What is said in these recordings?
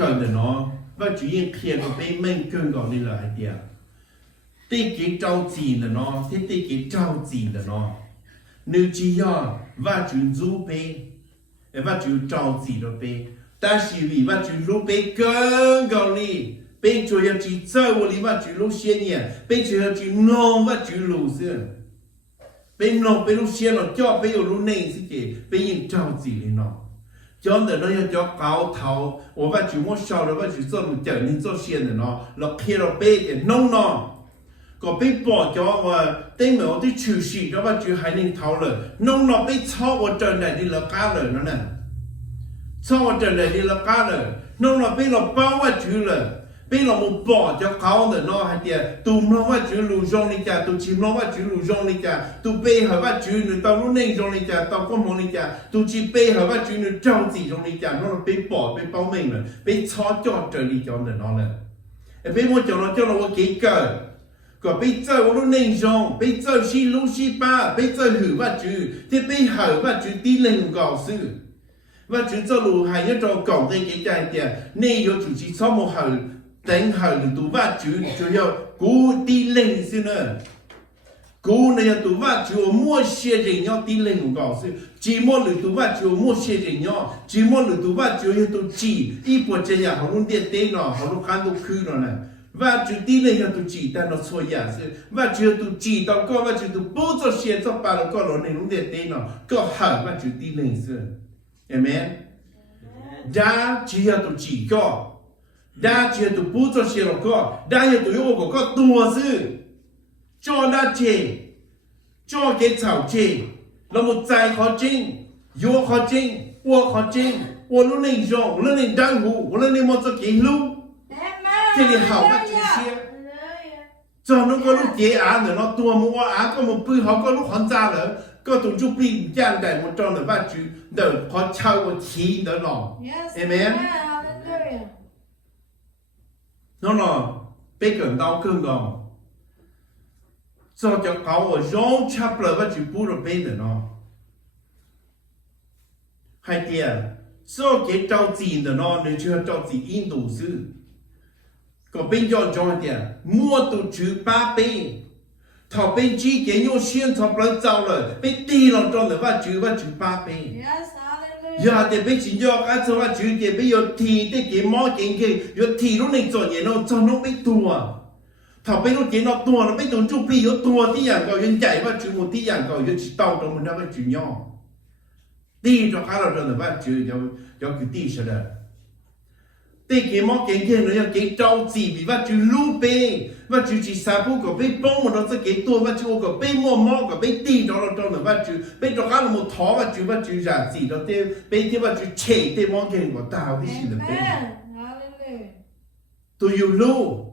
cờ de nó và chủ yên kia có bé mình cơn gọi đi là hai tiệt tê cái trâu gì de nó thế tê cái trâu gì de nó nếu chỉ do và chủ du bé và chủ trâu gì đó bé ta chỉ vì và chủ lu bé cơn gọi đi bé chủ要chỉ chơi我里và chủ lu xe nhỉ bé chủ要chỉ nông và chủ lu xưa bé nông bé lu xe nó cho bé lu nền xí kì bé yên trâu gì đi nó cho nên nó cho cao thầu, và chủ muốn sau đó và chủ做路trở nên做线的nó, là khi nó bé cái nông nó, có bé bỏ cho và tên mà tôi chủ sĩ đó và chủ hay nên thầu rồi, nông nó bé sau và trở này đi là cá rồi nó nè, sau và trở này đi là cá rồi, nông nó bé là bao và chủ rồi. Bây giờ một bỏ choเขาเนี่ยเนาะให้เดียตุ่มเราว่าจื้อลู่จงนี่จ้ะตุ่ชิมเราว่าจื้อลู่จงนี่จ้ะตุ่เป้เหรอว่าจื้อเนี่ยตอนนู้นนี่จงนี่จ้ะตอนก้มมองนี่จ้ะตุ่จีเป้เหรอว่าจื้อเนี่ยเจ้าจีจงนี่จ้ะเราไปปอดไปเป้าเม่งเลยไปช้อจอดเจอนี่จงเนี่ยเนาะเลยไอ้เป้หมดจงเราเจ้าเราว่าเก๋เกิดก็ไปเจอว่านู้นนี่จงไปเจอชีลูชีป้าไปเจอหือว่าจื้อที่ไปเหรอว่าจื้อตีเล่งก่อซื้อว่าจื้อเจ้าลู่หายเนี่ยจงก่อได้เก๋ใจเดียนี่โยจุจีซ้อมโมเหรอđánh hở tụ vắt chủ yếu cú đi lên xí nữa cú này tụ vắt chủ mua xe gì nhau đi lên một gạo xí chỉ mua lử tụ vắt chủ mua xe gì nhau chỉ mua lử tụ vắt chủ yếu tụ chỉ ít bộ chơi nhà họ luôn điện tên nó họ luôn khăn tụ khư nó này và chủ đi lên nhau tụ chỉ ta nó xôi nhà xí và chủ tụ chỉ tao có và chủ tụ bố cho xe cho bà nó có nó này luôn điện tên nó có hở và chủ đi lên xí amen đã chỉ là tụ chỉ có đa chia tụ bút cho xe có đa chia tụ yêu có tua sư cho đa chê cho cái chảo chê là một trái khó chinh yêu khó chinh ua khó chinh ua lúc này rộng lúc này đang ngủ lúc này một cái lúc thì liền hảo các chị xe cho nó có lúc chế án rồi nó tua mua án có một bữa họ có lúc hắn ra rồi có tụ chụp pin gian đại một tròn rồi ba chữ đỡ khó trao một khí đỡ nọ amen nó là bây giờ đau cơn gòn cho cậu ở rong chắp lời và chịu bù được bên nữa nó hay kia cho cái trâu gì nữa nó nếu chưa trâu gì in đủ sư có bên cho kia mua tụ chữ ba bên thọ bên chi cái nhau xuyên thọ lấy giàu rồi bên đi lòng cho nữa và chữ ba bên giờ thì bây giờ cái số là chữ thì bây giờ thì cái mỏ cái giờ thì lúc này做嘢nó cho nó biết tua thằng bây giờ nó tua nó biết tua chụp bây giờ tua thìอย่าง gọi nhân chạy và chữ một thìอย่าง gọi chỉ tàu trong mình đã phải chữ nhỏ đi cho khá là rồi và chữ cho cái đi sao đó cái mỏ cái nó cái trâu gì bị và chữ lú bê và chữ chỉ sa bu có bê bông mà nó sẽ cái tua và chữ có bê mua mỏ có bê đi cho nó và chữ bê cho khá là một thó và chữ giả gì đó thế bê thế và chữ chảy thế mỏ cái của tao thì gì là bê tôi yêu lu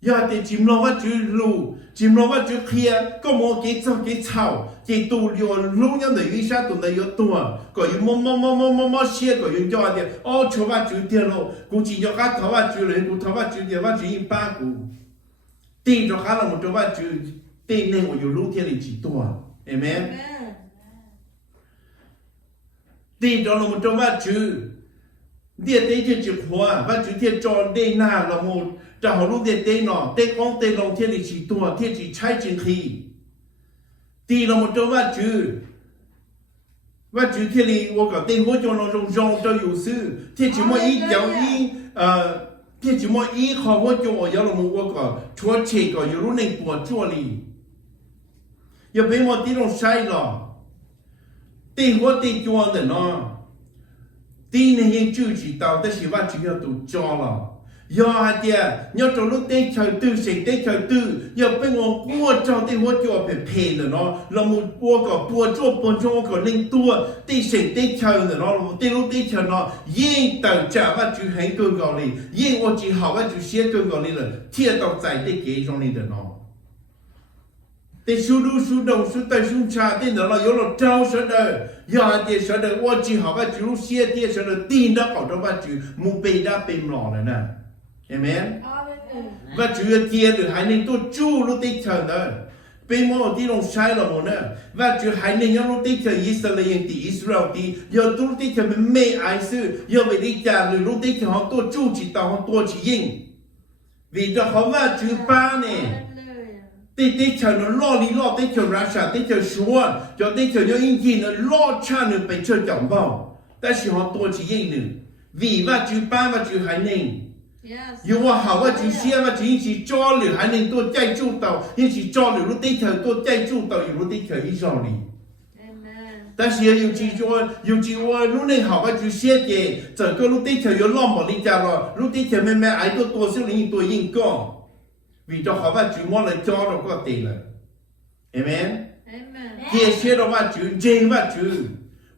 giờ thì chim lo và chữ lu chim lo và chữ kia có một cái chảo cái tụ yêu lu nhau để đi xa tụ này yêu tua có yêu mò xe có yêu cho thì cho và chữ tiền lo cũng chỉ cho các thó và chữ lấy cũng thó và chữ tiền và chữ in ba cũng tin cho khá là một chỗ và chữ tin nên của yêu lu thiên là chỉ tua amen tin cho là một chỗ và chữ địa tế chữ hoa và chữ thiên tròn đây là một trả họ lúc địa tế nọ tế con tế lòng thiên là chỉ tua thiên chỉ trái chính khí tin là một chỗ và chữ thiên là我搞tế hỗ cho nó rong cho yêu sư thiên chỉ mỗi ý giáo ý thiên chỉ mỗi ý họ hỗ cho ở giáo là một我搞chúa chế搞yêu lúc này của chúa li giờ bây giờ tí lòng sai rồi tế hỗ tế chúa để nó tí này những chữ chỉ tao ta chỉ và chỉ là tụ cho là giờ hả tia nhớ trong lúc tế chờ tư sinh tế chờ tư giờ bên ngoài cua cho tế hỗ cho phải phê nữa nó là một cua có cua cho có linh tua tế sinh tế chờ nữa nó tế lúc tế chờ nó yên tờ trả và chữ hành cơn gọi đi yên ô chỉ học và chữ xế cơn gọi đi là thiệt tao giải tế kế trong đi nữa nó tế su đu su đồng su tay su cha tế nữa là yếu là trao sợ đời giờ thì sợ đời ô chỉ học và chữ lúc xế tế sợ đời tin đã có trong và chữ mù bê đã bềm lò nữa nè amen và chữ kia được hai nên tôi chu lúc tế chờ đời bây mô tí nông sai là một nè và chú hãy nên nhớ lúc tí chờ Israel tí Israel tí giờ tôi lúc tí chờ mình mê ai sư giờ về đi trả lời lúc tí chờ họ tôi chú chỉ tao họ tôi chỉ yên vì đó họ và chú ba nè tí chờ nó lo lý lo tí chờ ra sản tí chờ xuống cho tí chờ nhớ in gì nó lo cha nữa phải chờ chồng vào ta chỉ họ tôi chỉ yên nữa vì và chú ba và chú hãy nên dùว่าเขาว่าจีเสียว่าจีจีจ่อหรือหายหนึ่งตัวใจจู่เต่ายังจีจ่อหรือรู้ตีเธอตัวใจจู่เต่าอยู่รู้ตีเธออีจอลีแต่เสียอยู่จีจ่ออยู่จีว่ารู้หนึ่งเขาว่าจีเสียเจเจอก็รู้ตีเธออยู่ล้อมบอลิจาร์รู้ตีเธอแม่ไอ้ตัวเสียหนึ่งตัวยิงก็วิจารเขาว่าจีมั่วเลยจ่อเราก็ตีเลยเอเมนเกี่ยเสียเราว่าจีเจว่าจี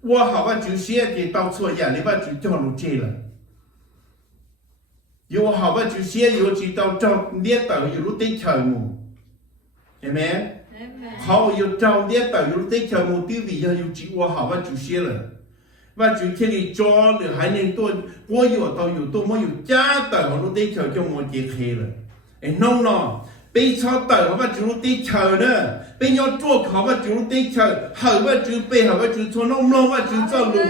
ว่าเขาว่าจีเสียเจเต่าส่วนใหญ่เลยว่าจีจ่อรู้เจเลยอยู่เขาว่าจูเสียอยู่จีเจ้าเจ้าเลี้ยเต่าอยู่รู้ติเฉยมูเห็นไหมเขาอยู่เจ้าเลี้ยเต่าอยู่รู้ติเฉยมูที่วิญญาณอยู่จีว่าเขาว่าจูเสียเลยว่าจูที่นี่จอหรือหายหนึ่งตัวว่าอยู่เต่าอยู่ตัวมันอยู่จ้าเต่ารู้ติเฉยจงมันเจี๋ยเคเลยไอ้น้องน้องไปชอบเต่าเขาว่าจูรู้ติเฉยเนอะไปยอดตัวเขาว่าจูรู้ติเฉยเขาว่าจูไปเขาว่าจูชวนน้องน้องว่าจูเจ้าลู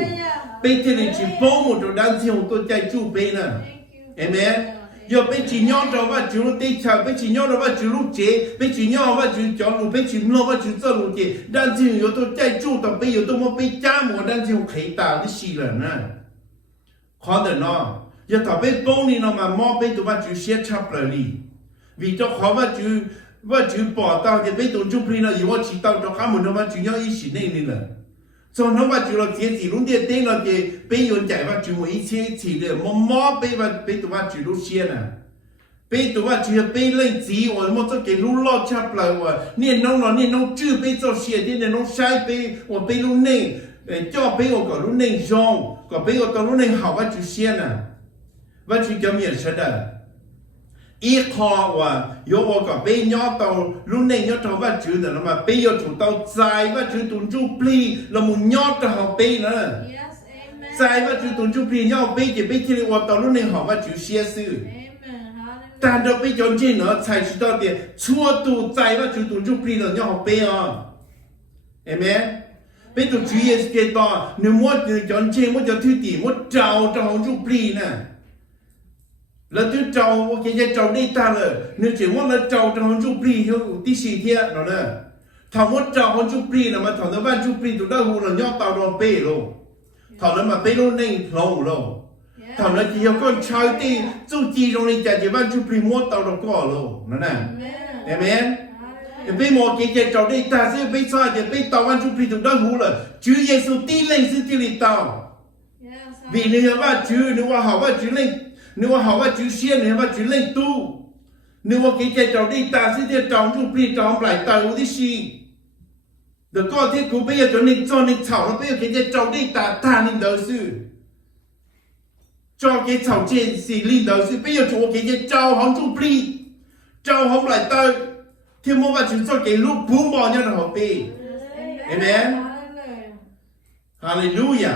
ไปที่นี่จีโป้หมดตัวด้านที่ของตัวใจจูไปนะAmen. Giờ bây chỉ nhau cho và chú lúc tây chờ, bây chỉ nhau cho và chú lúc chế, bây chỉ nhau và chú cho lúc, bây chỉ lo và chú cho lúc chế. Đang chỉ yếu tôi chạy chú tập bây yếu tôi muốn bây cha mua đang chỉ khởi tạo cái gì là nè. Khó được nó. Giờ thằng bây bông đi nó mà mò bây tụi và chú sẽ chấp lại đi. Vì cho khó và chú bỏ tao thì bây tụi chú phi nó yếu chỉ tao cho cả một nó và chú nhau ý xí này là. Cho nó và chú là tiền chỉ lúc tiền tên là gì bây giờ chạy và chú một ít chỉ để mò bây tụi và chú lúc xe nè bây tụi và chú bây lên gì or một cái lúc lo chắp lại or nên nó chưa bây giờ xe thì nên nó sai bây lúc này cho bây giờ có lúc này rong có bây giờ có lúc này học và chú xe nè và chú cho miệng sẽ đợiอีคอว่าโยว่าก็ไปย่อเตารุ่นนี้ย่อเตาว่าชื่อแต่ละมาไปย่อถูกเตาใจว่าชื่อตุนจูปลีแล้วมึงย่อเตาไปนะใจว่าชื่อตุนจูปลีย่อไปจะไปที่เรียกว่าเตารุ่นนี้หอว่าชื่อเสียซื่อแต่เราไปย้อนจีนเนาะใช่ชื่อเตาเดียชั่วตูใจว่าชื่อตุนจูปลีแล้วย่อไปอ่ะเห็นไหมไปตัวชื่อเยสเกตต่อหนึ่งมัวย้อนจีนมัวจะถือตีมัวเจ้าจูปลีนะแล้วตัวเจ้าว่าแค่เจ้าได้ตาเลยนึกถึงว่าเราเจ้าจะหันจุปรีเขาที่สี่เทียเราเนี่ยถามว่าเจ้าหันจุปรีนะมาถามว่าบ้านจุปรีตัวได้หูเราย่อตาเราเป้โลถามแล้วมาเป้โลในโลโลถามแล้วที่เขาก็ชาวที่จู่จีตรงนี้จะจะบ้านจุปรีมัวตาเราก็โลนั่นน่ะเห็นไหมไปมองแค่เจ้าได้ตาซึ่งไปซาจะไปตาบ้านจุปรีตัวได้หูเลยชื่อเยซูตีเล่นซึ่งที่ลิตาวิญญาณว่าชื่อนึกว่าเขาว่าชื่อเล่นนึกว่าเขาว่าจื้อเสียนนึกว่าจื้อเล่นตู้นึกว่าแกจะเจ้าได้ตาสิเดียจองจุปลีจองปลายตาอุดิชีเดี๋ยวก็ที่กูไปอยากจะนึกจอนึกเฉาแล้วไปอยากจะเจ้าได้ตาลินเดอร์ซื้อจอแกเฉาเจนสีลินเดอร์ซื้อไปอยากจะว่าแกจะเจ้าห้องจุปลีเจ้าห้องปลายตาที่มั่วว่าจื้อจอแกลูกผู้บอลเนี่ยเราไปเห็นไหมฮาเลลูยา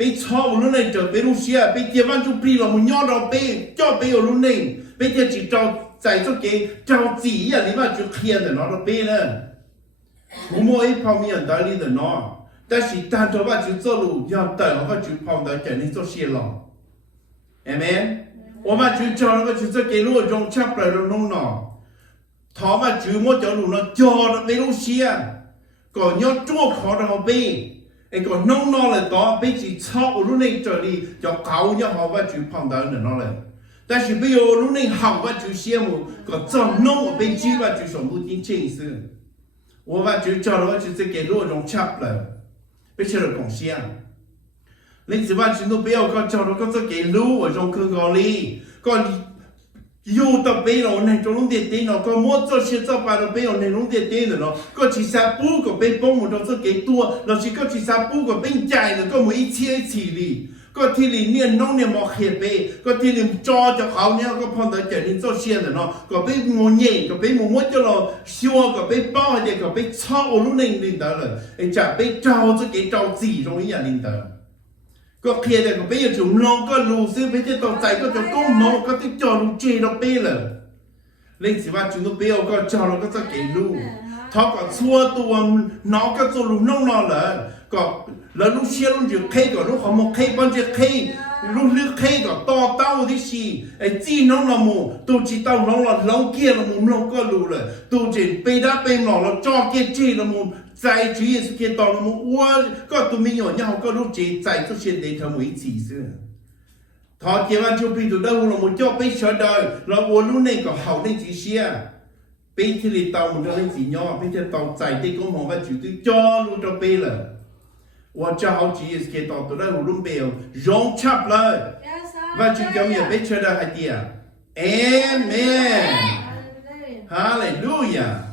ไปชอบรุ่นนี้จะไปรัสเซียไปเที่ยวบ้านจุปรีเรามุ่งยอดเราไปจ่อไปอยู่รุ่นนี้ไปเที่ยวจีเจ้าใจเจ้าเก๋เจ้าจีอย่างนี้ว่าจะเคลียร์แต่เนาะเราไปเนี่ยผมมองไอ้พอมีอันตรายแต่เนาะแต่สิตาตัวว่าจะ做路要等ว่าจะพอมได้จะนี่做事了เห็นไหม我们就叫那个就这给路中插来了弄เนาะถามว่าจะมั่วจะ路เนาะจ่อไปรัสเซียก่อนยอดจ้วขอเราไปไอ้ก็น้องๆเลยต่อไปจีชอบรุ่นนี้จะดีจะเก่าเนี่ยเขาว่าจีพังได้เนี่ยน้องเลยแต่是ไปอยู่รุ่นนี้เขาว่าจีเสียมูก็จะน้องไปจีว่าจีสมบูรณ์จริงๆ是我ว่าจี叫了ว่าจีจะ给路中插了ไปเชื่อของเสีย你只ว่าจี都不要ก็叫了ก็จะ给路我中去搞哩ก็อยู่ต่อไปเราในตรงเด็ดเด่นเราก็มั่ว做些做ไปเราไปเราในตรงเด็ดเด่นเนาะก็ชีซาปูก็ไปป้องหมดเราจะเก็บตัวเราชีก็ชีซาปูก็เป็นใจเราก็มือเชี่ยฉี่ก็ที่ลีเนี่ยน้องเนี่ยมอเขียนไปก็ที่ลีจอจะเขาเนี่ยก็พอแต่เจริญ做些เนาะก็ไปงงเย่ก็ไปมั่วจะเราชัวก็ไปป้องอะไรก็ไปชอบรุ่นนี้ลินเดอร์เลยไอ้จะไปเจ้าจะเก็บเจ้าจีตรงนี้อย่างลินเดอร์ก็เคลียร์แต่ก็ไปอยู่จุ่มลงก็รู้ซึ่งไปที่ตกใจก็จะก้มมองก็ที่จอรู้เจเราไปเลยเล่นสิว่าจุ่มตัวเปรี้ยวก็จอเราก็จะเก่งรู้ thọ có xua tuồng nó có cho lúc nông nó có là lúc xe lúc chữ khay có lúc họ một khay bao nhiêu khay lúc nước khay có to tao thì gì ấy chi nông là mù tôi chỉ tao nông là lâu kia là mù lâu có lù rồi tôi chỉ bây đã bây nó là cho kia chi là mù giải trí là kia tao là mù có tụi mình nhỏ nhau có lúc chỉ giải cho chuyện để thằng mấy chỉ xưa thọ kia mà chụp hình từ đâu là một cho bây giờ đời là uốn lúc này có hậu nên chỉ xe bây thì li tàu một cho nên chỉ nhỏ bây giờ tàu giải thì cũng không phải chủ tư cho luôn cho bây là 我正好只是给到到了路边容插了，我就叫你别吃的海底啊，Amen，哈利路亚。